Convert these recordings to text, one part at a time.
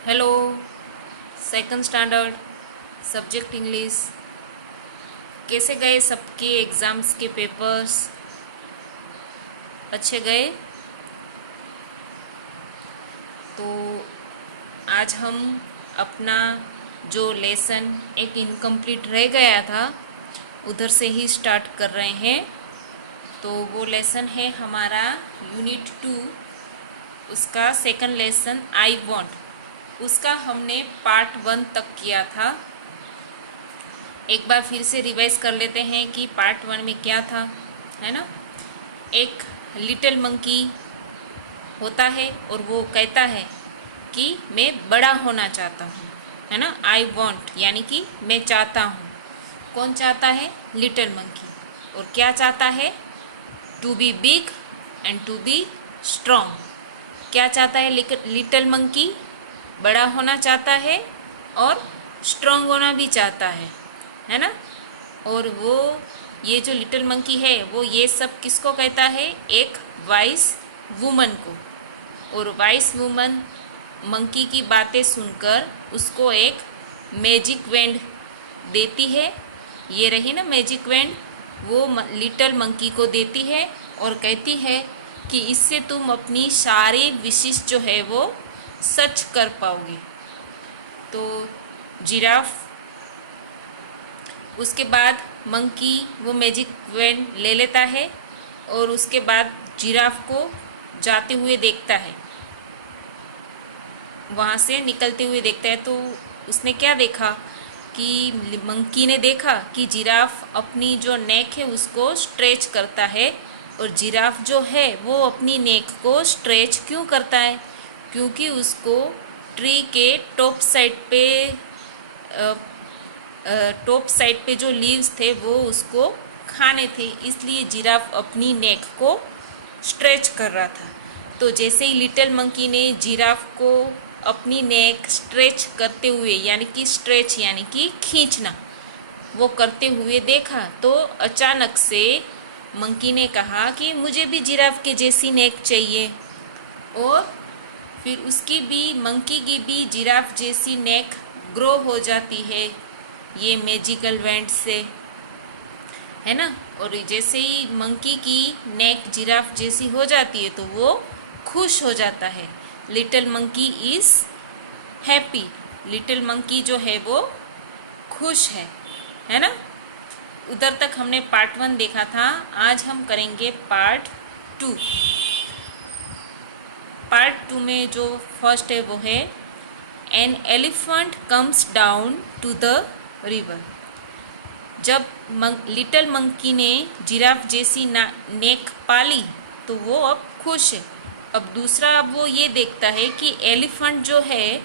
Hello. Second standard subject English. कैसे गए सबके एग्ज़ाम्स के पेपर्स? अच्छे गए? तो आज हम अपना जो लेसन एक इनकम्प्लीट रह गया था उधर से ही स्टार्ट कर रहे हैं। तो वो लेसन है हमारा यूनिट 2, उसका सेकंड लेसन आई वॉन्ट। उसका हमने पार्ट 1 तक किया था। एक बार फिर से रिवाइज कर लेते हैं कि पार्ट 1 में क्या था, है ना। एक लिटिल मंकी होता है और वो कहता है कि मैं बड़ा होना चाहता हूँ, है ना। आई वॉन्ट यानी कि मैं चाहता हूँ। कौन चाहता है? Little monkey. और क्या चाहता है? To be big and to be strong. क्या चाहता है लिटिल मंकी? बड़ा होना चाहता है और स्ट्रॉन्ग होना भी चाहता है ना। और वो ये जो लिटिल मंकी है वो ये सब किसको कहता है? एक वाइस वुमन को। और वाइस वुमन मंकी की बातें सुनकर उसको एक मैजिक वैंड देती है। ये रही ना मैजिक वैंड, वो लिटिल मंकी को देती है और कहती है कि इससे तुम अपनी सारी विशेष जो है वो सच कर पाओगे। तो जिराफ, उसके बाद मंकी वो मैजिक वैंड ले लेता है और उसके बाद जिराफ को जाते हुए देखता है, वहाँ से निकलते हुए देखता है। तो उसने क्या देखा कि मंकी ने देखा कि जिराफ अपनी जो नेक है उसको स्ट्रेच करता है। और जिराफ जो है वो अपनी नेक को स्ट्रेच क्यों करता है? क्योंकि उसको ट्री के टॉप साइड पे जो लीव्स थे वो उसको खाने थे, इसलिए जिराफ अपनी नेक को स्ट्रेच कर रहा था। तो जैसे ही लिटिल मंकी ने जिराफ को अपनी नेक स्ट्रेच करते हुए, यानी कि स्ट्रेच यानी कि खींचना, वो करते हुए देखा, तो अचानक से मंकी ने कहा कि मुझे भी जिराफ के जैसी नेक चाहिए। और फिर उसकी भी, मंकी की भी जिराफ जैसी नेक ग्रो हो जाती है ये मैजिकल वैंड से, है ना। और जैसे ही मंकी की नेक जिराफ जैसी हो जाती है तो वो खुश हो जाता है। Little monkey is happy. Little monkey जो है वो खुश है ना। उधर तक हमने पार्ट 1 देखा था। आज हम करेंगे पार्ट 2। पार्ट 2 में जो फर्स्ट है वो है an elephant comes down to the river. जब लिटिल मंकी ने जिराफ जैसी नेक पाली तो वो अब खुश है। अब दूसरा, अब वो ये देखता है कि एलिफेंट जो है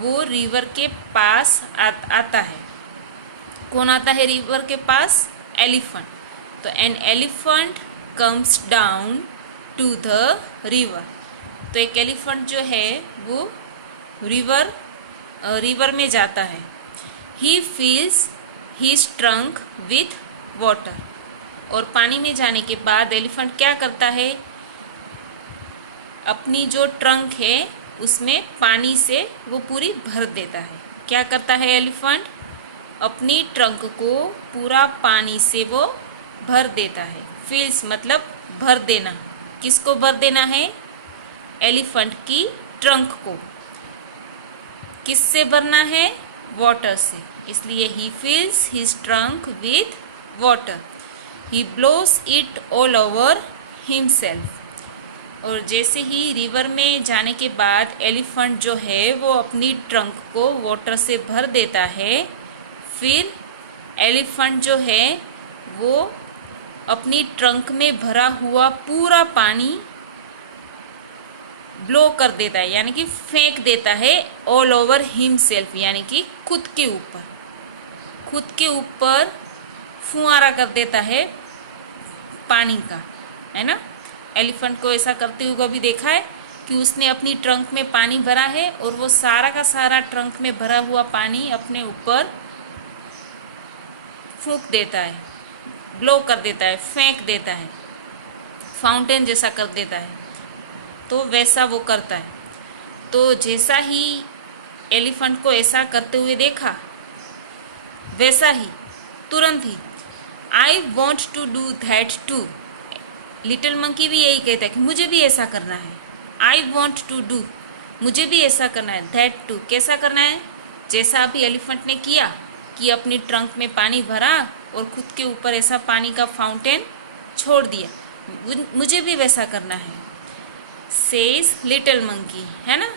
वो रिवर के पास आता है। कौन आता है रिवर के पास? एलिफेंट। तो an elephant comes down to the river. तो एक एलिफेंट जो है वो रिवर में जाता है। He feels his trunk with water. और पानी में जाने के बाद एलिफेंट क्या करता है? अपनी जो ट्रंक है उसमें पानी से वो पूरी भर देता है। क्या करता है एलिफेंट? अपनी ट्रंक को पूरा पानी से वो भर देता है। फिल्स मतलब भर देना। किसको भर देना है? एलिफेंट की ट्रंक को। किससे भरना है? वाटर से। इसलिए ही fills his trunk with water. He blows it all over himself. और जैसे ही रिवर में जाने के बाद एलिफेंट जो है वो अपनी ट्रंक को वाटर से भर देता है। फिर एलिफेंट जो है वो अपनी ट्रंक में भरा हुआ पूरा पानी ब्लो कर देता है, यानी कि फेंक देता है ऑल ओवर हिमसेल्फ, यानी कि खुद के ऊपर फुहारा कर देता है पानी का, है ना। एलिफेंट को ऐसा करते हुए भी देखा है कि उसने अपनी ट्रंक में पानी भरा है और वो सारा का सारा ट्रंक में भरा हुआ पानी अपने ऊपर फूंक देता है, ब्लो कर देता है, फेंक देता है, फाउंटेन जैसा कर देता है। तो वैसा वो करता है। तो जैसा ही एलिफेंट को ऐसा करते हुए देखा, वैसा ही तुरंत ही I want to do that too. Little monkey भी यही कहता है कि मुझे भी ऐसा करना है। आई वॉन्ट टू डू, मुझे भी ऐसा करना है। दैट टू, कैसा करना है? जैसा अभी एलिफेंट ने किया कि अपनी ट्रंक में पानी भरा और खुद के ऊपर ऐसा पानी का फाउंटेन छोड़ दिया, मुझे भी वैसा करना है। सेज लिटिल मंकी, है ना।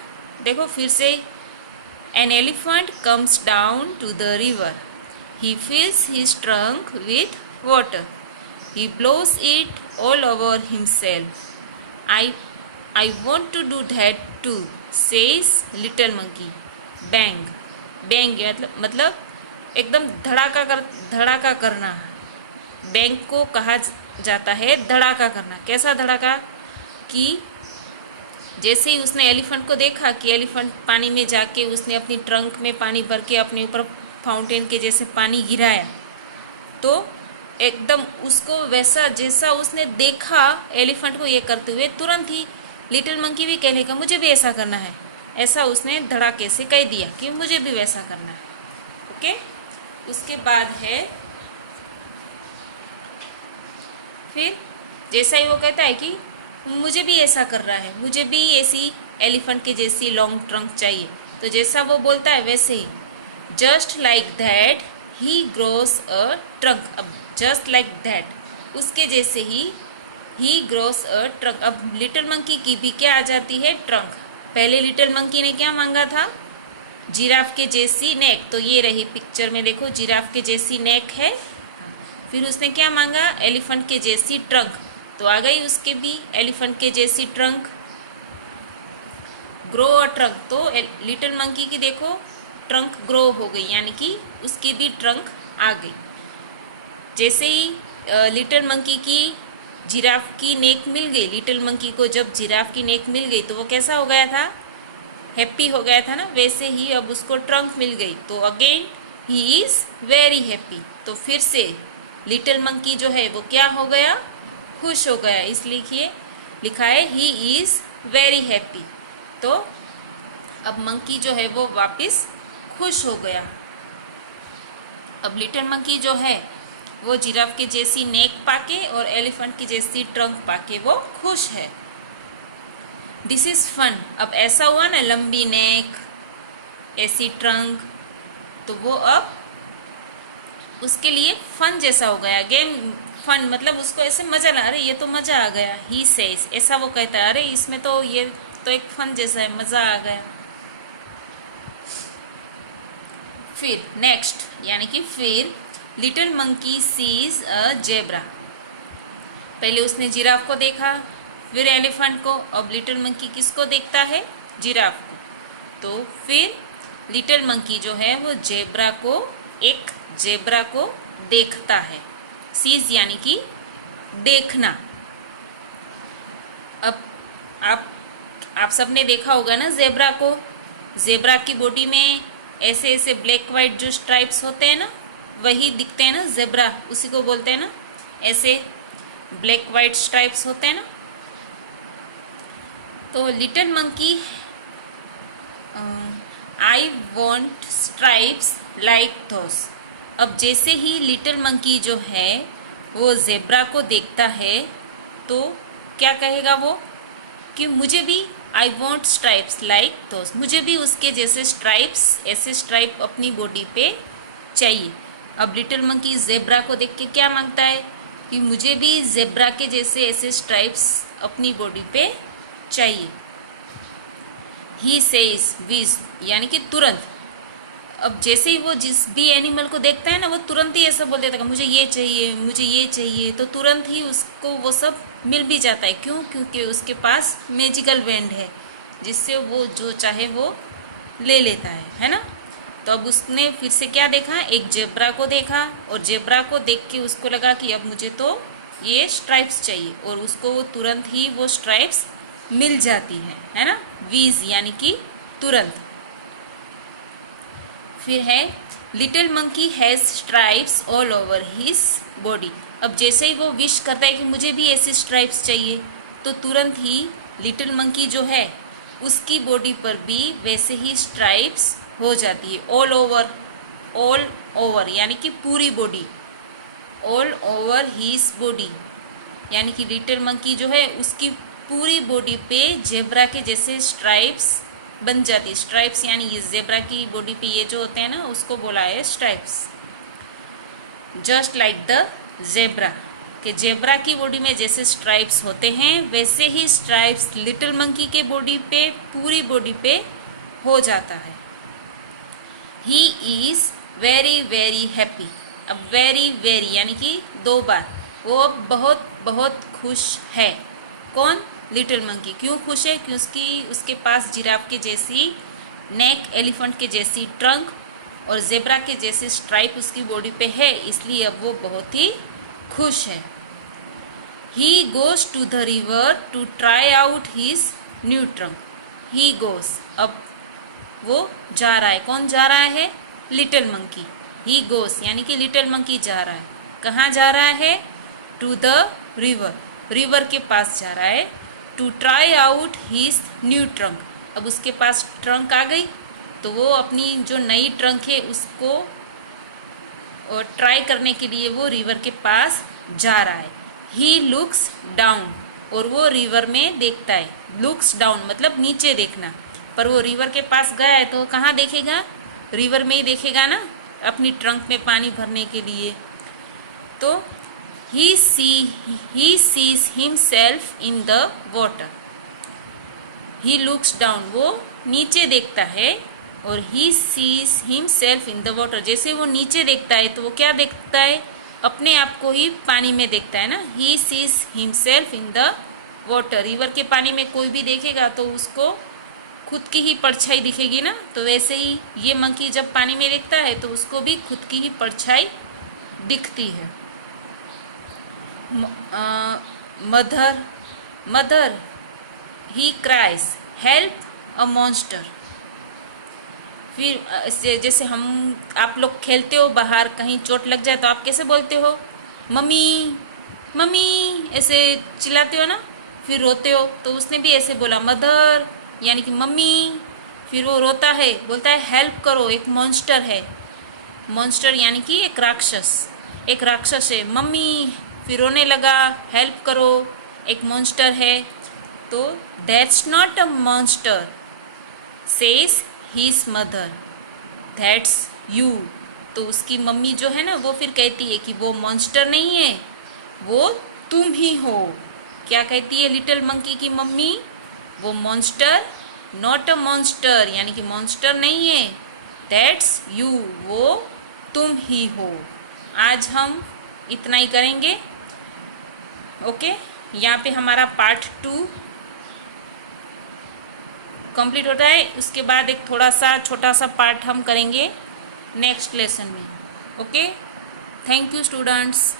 देखो फिर से, an elephant comes down to the river, he fills his trunk with water, he blows it all over himself. I want to do that too, says little monkey. Bang, bang मतलब एकदम धड़ाका करना। Bang को कहा जाता है धड़ाका करना। कैसा धड़ाका? कि जैसे ही उसने एलिफेंट को देखा कि एलिफेंट पानी में जाके उसने अपनी ट्रंक में पानी भर के अपने ऊपर फाउंटेन के जैसे पानी गिराया, तो एकदम उसको वैसा जैसा उसने देखा एलिफेंट को ये करते हुए, तुरंत ही लिटिल मंकी भी कहने का मुझे भी ऐसा करना है। ऐसा उसने धड़ाके से कह दिया कि मुझे भी वैसा करना है। ओके, उसके बाद है फिर जैसा ही वो कहता है कि मुझे भी ऐसा कर रहा है, मुझे भी ऐसी एलिफेंट की जैसी लॉन्ग ट्रंक चाहिए, तो जैसा वो बोलता है वैसे ही, just like that he grows a trunk. अब जस्ट लाइक दैट, उसके जैसे ही ग्रोस अ ट्रंक। अब लिटिल मंकी की भी क्या आ जाती है? ट्रंक। पहले लिटिल मंकी ने क्या मांगा था? जिराफ के जैसी नेक। तो ये रही पिक्चर में, देखो जिराफ के जैसी नेक है। फिर उसने क्या मांगा? एलिफेंट के जैसी ट्रंक। तो आ गई उसके भी एलिफेंट के जैसी ट्रंक। ग्रो अ ट्रंक, तो लिटिल मंकी की देखो ट्रंक ग्रो हो गई, यानी कि उसकी भी ट्रंक आ गई। जैसे ही लिटिल मंकी की जिराफ की नेक मिल गई, लिटिल मंकी को जब जिराफ की नेक मिल गई तो वो कैसा हो गया था? हैप्पी हो गया था ना। वैसे ही अब उसको ट्रंक मिल गई तो again he is very happy. तो फिर से लिटिल मंकी जो है वो क्या हो गया? खुश हो गया। इसलिए लिखा है ही इज़ वेरी हैप्पी। तो अब मंकी जो है वो वापस खुश हो गया। अब लिटिल मंकी जो है वो जिराफ के जैसी नेक पाके और एलिफेंट की जैसी ट्रंक पाके वो खुश है। This is fun. अब ऐसा हुआ ना, लंबी नेक, ऐसी ट्रंक, तो वो अब उसके लिए फन जैसा हो गया। गेम फन मतलब उसको ऐसे मजा ला, अरे ये तो मजा आ गया। ही सेज, ऐसा वो कहता है, अरे इसमें तो ये तो एक फन जैसा है, मजा आ गया। फिर नेक्स्ट, यानी कि फिर little monkey sees a zebra. पहले उसने जिराफ को देखा, फिर एलिफेंट को। अब लिटिल मंकी किसको देखता है? जिराफ को। तो फिर लिटिल मंकी जो है वो एक जेब्रा को देखता है। सीज यानी कि देखना। अब आप सबने देखा होगा ना जेब्रा को। जेब्रा की बॉडी में ऐसे ऐसे ब्लैक वाइट जो स्ट्राइप्स होते हैं ना, वही दिखते हैं ना जेब्रा, उसी को बोलते हैं ना। ऐसे ब्लैक वाइट स्ट्राइप्स होते हैं ना। तो little monkey, I want stripes like those. अब जैसे ही लिटिल मंकी जो है वो जेब्रा को देखता है तो क्या कहेगा वो? कि मुझे भी I want stripes like those, मुझे भी उसके जैसे स्ट्राइप्स, ऐसे स्ट्राइप अपनी बॉडी पे चाहिए। अब लिटिल मंकी जेब्रा को देख के क्या मांगता है? कि मुझे भी जेब्रा के जैसे ऐसे स्ट्राइप्स अपनी बॉडी पे चाहिए। ही सेज विज, यानी कि तुरंत। अब जैसे ही वो जिस भी एनिमल को देखता है ना, वो तुरंत ही ऐसा बोल देता है मुझे ये चाहिए, मुझे ये चाहिए। तो तुरंत ही उसको वो सब मिल भी जाता है। क्यों? क्योंकि उसके पास मैजिकल वैंड है, जिससे वो जो चाहे वो ले लेता है ना। तो अब उसने फिर से क्या देखा? एक जेब्रा को देखा, और जेब्रा को देख के उसको लगा कि अब मुझे तो ये स्ट्राइप्स चाहिए, और उसको वो तुरंत ही वो स्ट्राइप्स मिल जाती है ना। वीज यानी कि तुरंत। फिर है little monkey has stripes all over his body. अब जैसे ही वो विश करता है कि मुझे भी ऐसे स्ट्राइप्स चाहिए, तो तुरंत ही लिटिल मंकी जो है उसकी बॉडी पर भी वैसे ही स्ट्राइप्स हो जाती है। ऑल ओवर यानी कि पूरी body, all over his body यानी कि लिटिल मंकी जो है उसकी पूरी बॉडी पे जेब्रा के जैसे स्ट्राइप्स बन जाती है। स्ट्राइप्स यानी ये जेब्रा की बॉडी पे ये जो होते हैं ना, उसको बोला है stripes. Just like the zebra, कि जेब्रा की बॉडी में जैसे स्ट्राइप्स होते हैं वैसे ही स्ट्राइप्स लिटिल मंकी के बॉडी पे, पूरी बॉडी पे हो जाता है। He is very very happy. अब वेरी वेरी यानी कि 2 बार, वो अब बहुत बहुत खुश है। कौन? Little monkey. क्यों खुश है? क्योंकि उसके पास जिराफ के जैसी नेक, एलिफेंट के जैसी ट्रंक और जेब्रा के जैसे स्ट्राइप उसकी बॉडी पे है, इसलिए अब वो बहुत ही खुश है। He goes to the river to try out his new trunk. He goes, अब वो जा रहा है। कौन जा रहा है? Little monkey. He goes यानी कि लिटिल मंकी जा रहा है। कहाँ जा रहा है? To the river, रिवर के पास जा रहा है। To try out his new trunk, अब उसके पास ट्रंक आ गई तो वो अपनी जो नई ट्रंक है उसको ट्राई करने के लिए वो रिवर के पास जा रहा है। ही लुक्स डाउन, और वो रिवर में देखता है। लुक्स डाउन मतलब नीचे देखना, पर वो रिवर के पास गया है तो कहाँ देखेगा? रिवर में ही देखेगा ना, अपनी ट्रंक में पानी भरने के लिए। तो he sees himself in the water. He looks down, वो नीचे देखता है, और he sees himself in the water, जैसे वो नीचे देखता है तो वो क्या देखता है? अपने आप को ही पानी में देखता है ना। He sees himself in the water, river के पानी में कोई भी देखेगा तो उसको खुद की ही परछाई दिखेगी ना, तो वैसे ही ये मंकी जब पानी में देखता है तो उसको भी खुद की ही परछाई दिखती है। मदर ही क्राइज हेल्प अ मॉन्स्टर। फिर जैसे आप लोग खेलते हो बाहर, कहीं चोट लग जाए तो आप कैसे बोलते हो? मम्मी मम्मी ऐसे चिल्लाते हो ना, फिर रोते हो तो उसने भी ऐसे बोला मदर यानी कि मम्मी। फिर वो रोता है, बोलता है हेल्प करो, एक मॉन्स्टर है। मॉन्स्टर यानी कि एक राक्षस है। मम्मी, फिर रोने लगा, हेल्प करो, एक मॉन्स्टर है। तो that's not a monster says his mother, that's you. तो उसकी मम्मी जो है ना वो फिर कहती है कि वो मॉन्स्टर नहीं है, वो तुम ही हो। क्या कहती है लिटिल मंकी की मम्मी? वो मॉन्स्टर नॉट अ मॉन्स्टर यानी कि मॉन्स्टर नहीं है, दैट्स यू, वो तुम ही हो। आज हम इतना ही करेंगे। ओके, यहाँ पे हमारा पार्ट 2 कंप्लीट होता है। उसके बाद एक थोड़ा सा छोटा सा पार्ट हम करेंगे नेक्स्ट लेसन में। Okay, thank you students.